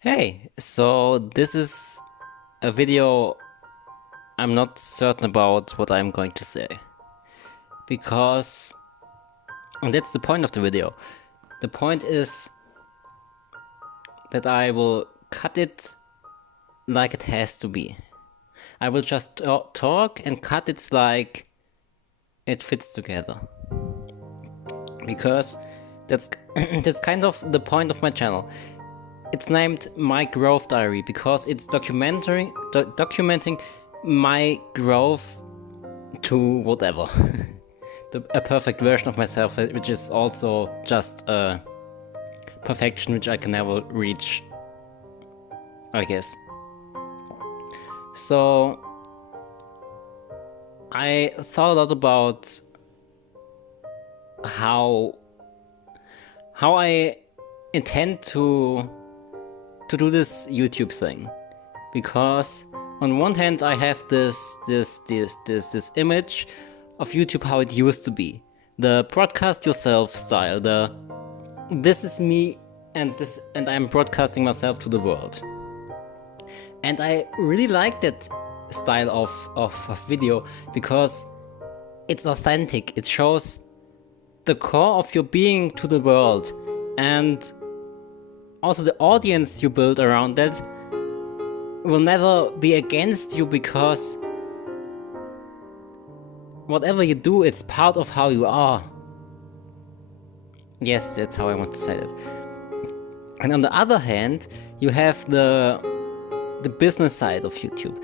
Hey, so this is a video. I'm not certain about what I'm going to say because, and that's the point of the video. The point is that I will cut it like it has to be. I will just talk and cut it like it fits together because that's that's kind of the point of my channel. It's named My Growth Diary because it's documenting my growth to whatever. A perfect version of myself, which is also just a perfection which I can never reach, I guess. So I thought a lot about how I intend to do this YouTube thing, because on one hand I have this image of YouTube how it used to be, the broadcast yourself style, the this is me and I'm broadcasting myself to the world. And I really like that style of video because it's authentic. It shows the core of your being to the world, and also the audience you build around that will never be against you, because whatever you do, it's part of how you are. Yes, that's how I want to say it. And on the other hand, you have the business side of YouTube.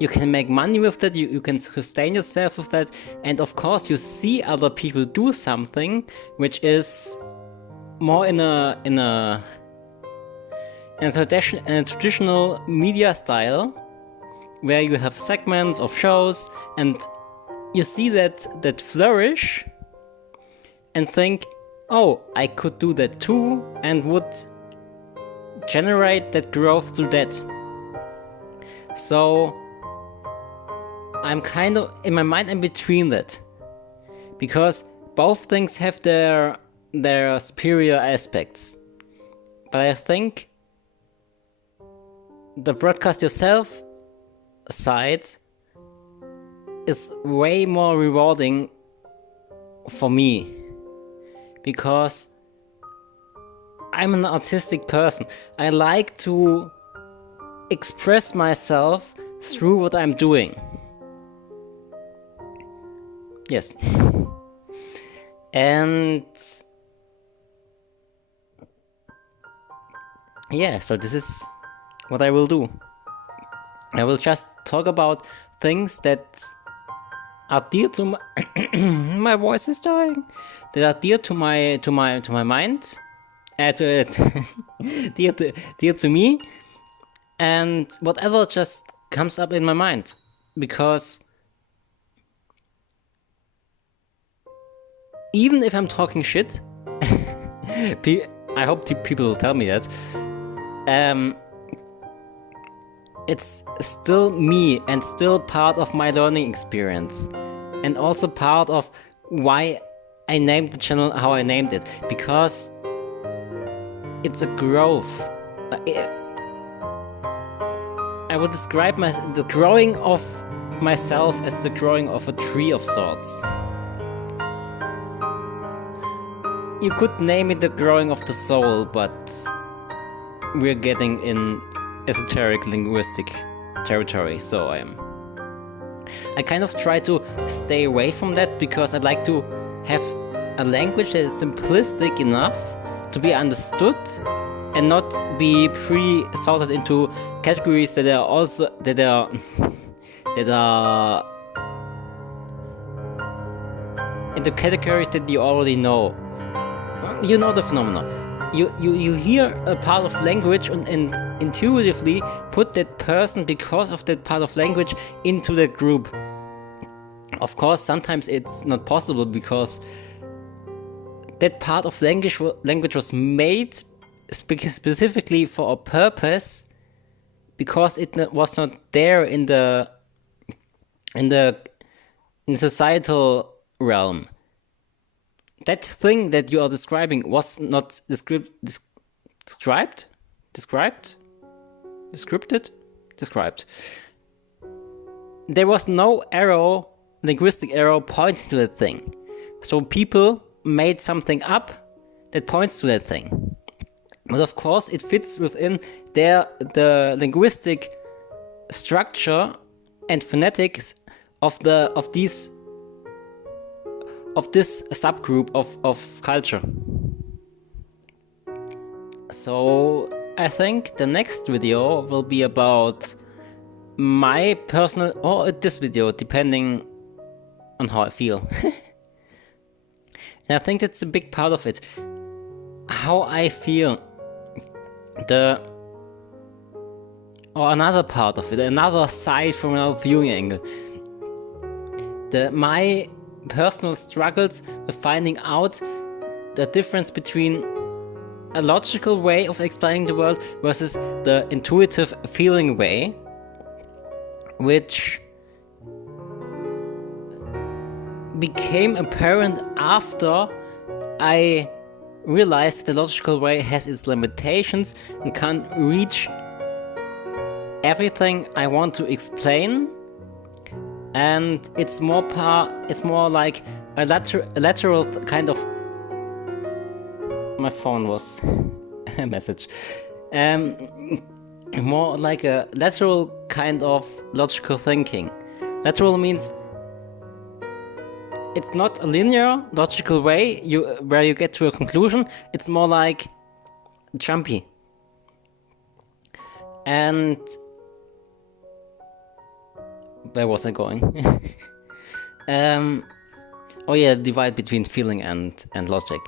You can make money with that, you can sustain yourself with that, and of course you see other people do something which is more in a traditional media style, where you have segments of shows and you see that flourish and think, oh, I could do that too, and would generate that growth through that. So I'm kind of, in my mind, I'm between that, because both things have their superior aspects. But I think the broadcast yourself side is way more rewarding for me, because I'm an artistic person. I like to express myself through what I'm doing. Yes. And yeah, so this is what I will do. I will just talk about things that are dear to my my voice is dying. That are dear to my mind, dear to me, and whatever just comes up in my mind, because even if I'm talking shit, I hope people will tell me that. It's still me and still part of my learning experience, and also part of why I named the channel how I named it, because it's a growth. I would describe the growing of myself as the growing of a tree of sorts. You could name it the growing of the soul, but we're getting in esoteric linguistic territory, so I kind of try to stay away from that, because I'd like to have a language that is simplistic enough to be understood and not be pre-sorted into categories that are into categories that you already know. You know the phenomena. You hear a part of language and intuitively put that person, because of that part of language, into that group. Of course, sometimes it's not possible, because that part of language was made specifically for a purpose, because it was not there in the societal realm. That thing that you are describing was not described described. There was no arrow, linguistic arrow, pointing to that thing. So people made something up that points to that thing. But of course, it fits within the linguistic structure and phonetics of this subgroup of culture. So I think the next video will be about my personal, or this video, depending on how I feel. And I think that's a big part of it. How I feel. Or another part of it, another side from another viewing angle. My personal struggles with finding out the difference between a logical way of explaining the world versus the intuitive feeling way, which became apparent after I realized that the logical way has its limitations and can't reach everything I want to explain, and it's more like a lateral kind of. My phone was a message. More like a lateral kind of logical thinking. Lateral means it's not a linear logical way where you get to a conclusion. It's more like jumpy. And where was I going? Oh yeah, divide between feeling and logic.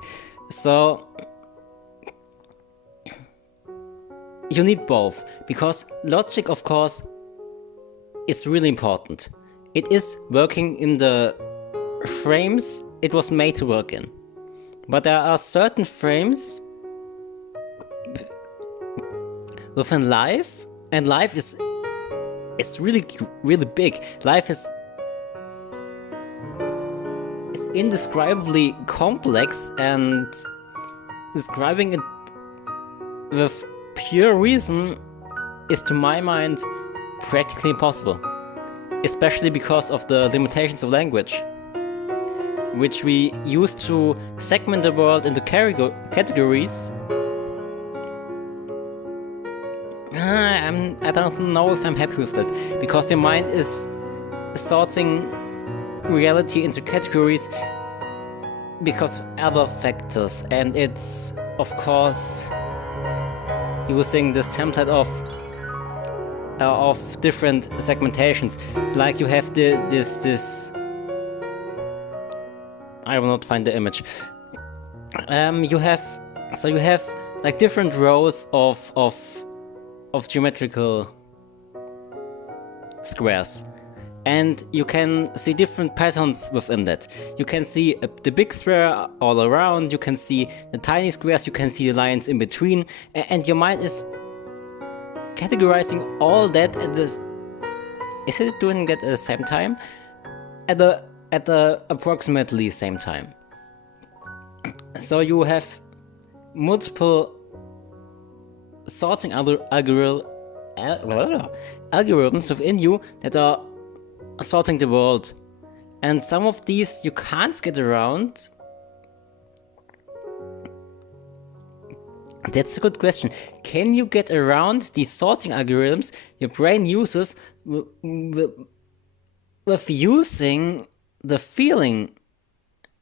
So you need both, because logic, of course, is really important. It is working in the frames it was made to work in. But there are certain frames within life, and life is really, really big. Life is indescribably complex, and describing it with pure reason is, to my mind, practically impossible. Especially because of the limitations of language, which we use to segment the world into categories. I don't know if I'm happy with that, because your mind is sorting reality into categories because of other factors, and it's, of course, using this template of different segmentations. Like you have this. I will not find the image. You have like different rows of geometrical squares. And you can see different patterns within that. You can see the big square all around, you can see the tiny squares, you can see the lines in between, and your mind is categorizing all that at this. Is it doing that at the same time? At the approximately same time. So you have multiple sorting algorithms within you that are sorting the world, and some of these you can't get around. That's a good question. Can you get around these sorting algorithms your brain uses with using the feeling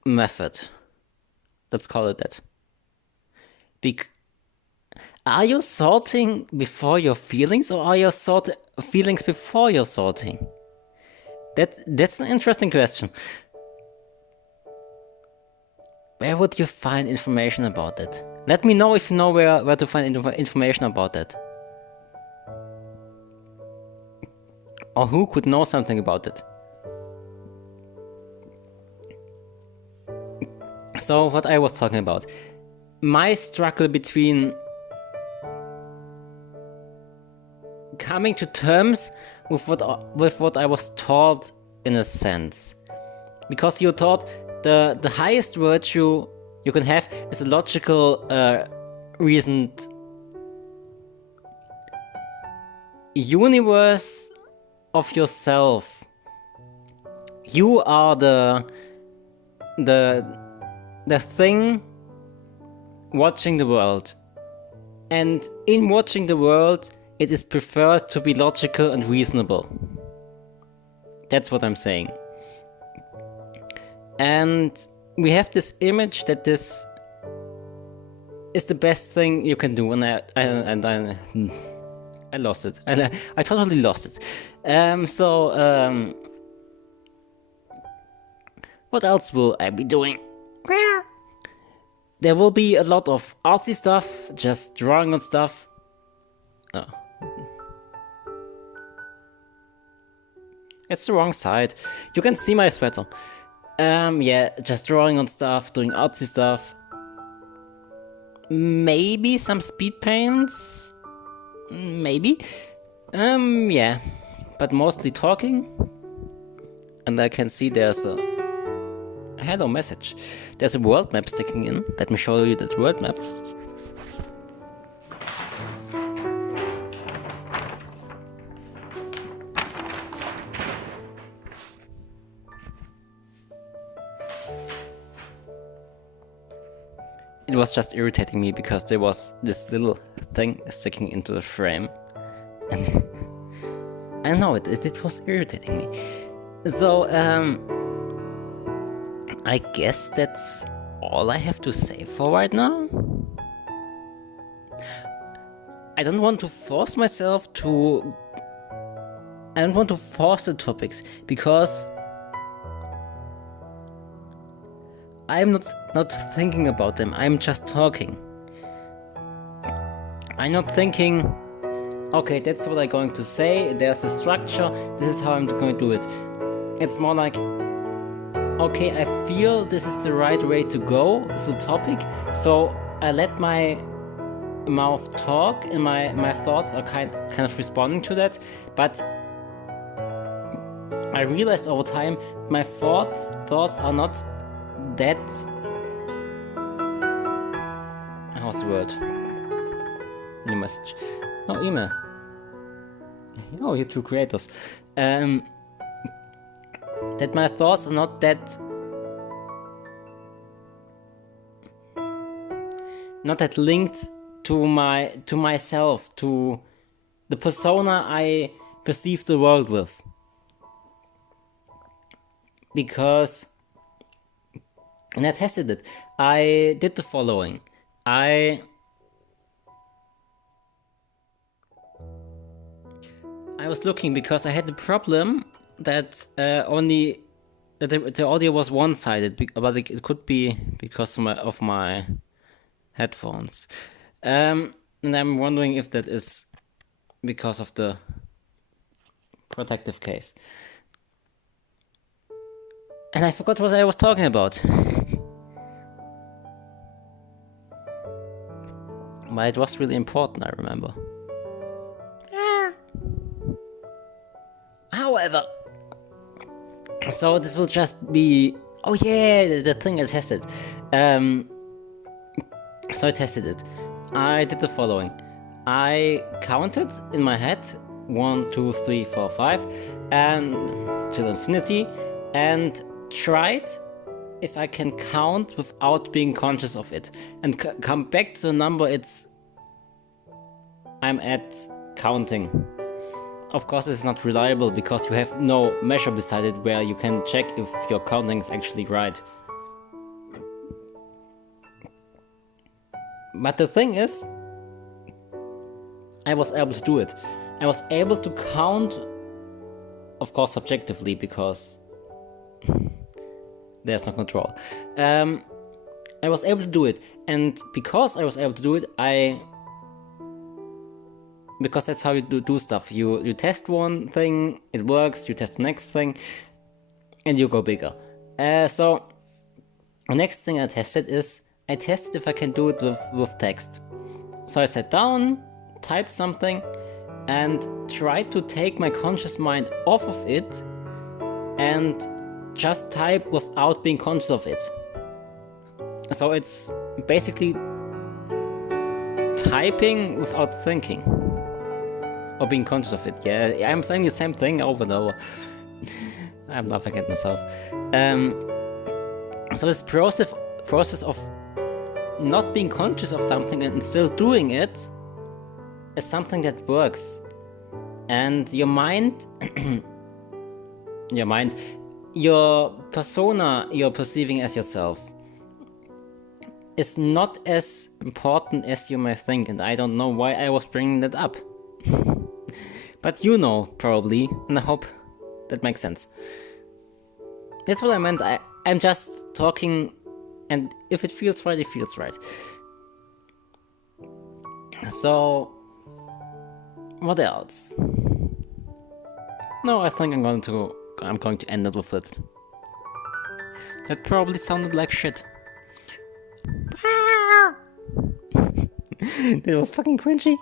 method? Let's call it that. Are you sorting before your feelings, or are your feelings before your sorting? That's an interesting question. Where would you find information about that? Let me know if you know where to find information about that. Or who could know something about it. So what I was talking about. My struggle between coming to terms with what I was taught, in a sense. Because you're taught the highest virtue you can have is a logical, reasoned universe of yourself. You are the thing watching the world. And in watching the world, it is preferred to be logical and reasonable. That's what I'm saying. And we have this image that this is the best thing you can do, and I lost it. I totally lost it. What else will I be doing? There will be a lot of artsy stuff, just drawing on stuff. Oh. It's the wrong side. You can see my sweater. Yeah, just drawing on stuff, doing artsy stuff. Maybe some speed paints. Maybe. Yeah. But mostly talking. And I can see there's a hello message. There's a world map sticking in. Let me show you that world map. It was just irritating me because there was this little thing sticking into the frame. And I know it was irritating me. So, I guess that's all I have to say for right now. I don't want to force myself to... I don't want to force the topics, because I'm not thinking about them, I'm just talking. I'm not thinking, okay, that's what I'm going to say, there's the structure, this is how I'm going to do it. It's more like, okay, I feel this is the right way to go with the topic, so I let my mouth talk and my thoughts are kind of responding to that, but I realized over time my thoughts are not that... How's the word? New message. No, email. Oh, you two creators. That my thoughts are not that linked to myself, to the persona I perceive the world with. Because, and I tested it, I did the following. I was looking because I had the problem that only that the audio was one-sided, but it could be because of my headphones, and I'm wondering if that is because of the protective case. And I forgot what I was talking about. But it was really important, I remember. However, so this will just be... Oh yeah, the thing I tested. So I tested it. I did the following. I counted in my head 1, 2, 3, 4, 5 and till infinity, and tried if I can count without being conscious of it, and come back to the number I'm at counting. Of course, this is not reliable because you have no measure beside it where you can check if your counting is actually right. But the thing is, I was able to do it. I was able to count, of course subjectively, because there's no control. I was able to do it, and because I was able to do it, because that's how you do stuff. You test one thing, it works, you test the next thing, and you go bigger. So the next thing I tested is, I tested if I can do it with text. So I sat down, typed something, and tried to take my conscious mind off of it and just type without being conscious of it. So it's basically typing without thinking. or being conscious of it. Yeah, I'm saying the same thing over and over. I'm laughing at myself. So this process of not being conscious of something and still doing it is something that works. And your mind, your persona you're perceiving as yourself is not as important as you may think, and I don't know why I was bringing that up. But you know, probably, and I hope that makes sense. That's what I meant. I'm just talking, and if it feels right, it feels right. So, what else? No, I think I'm going to end it with it. That probably sounded like shit. That was fucking cringy.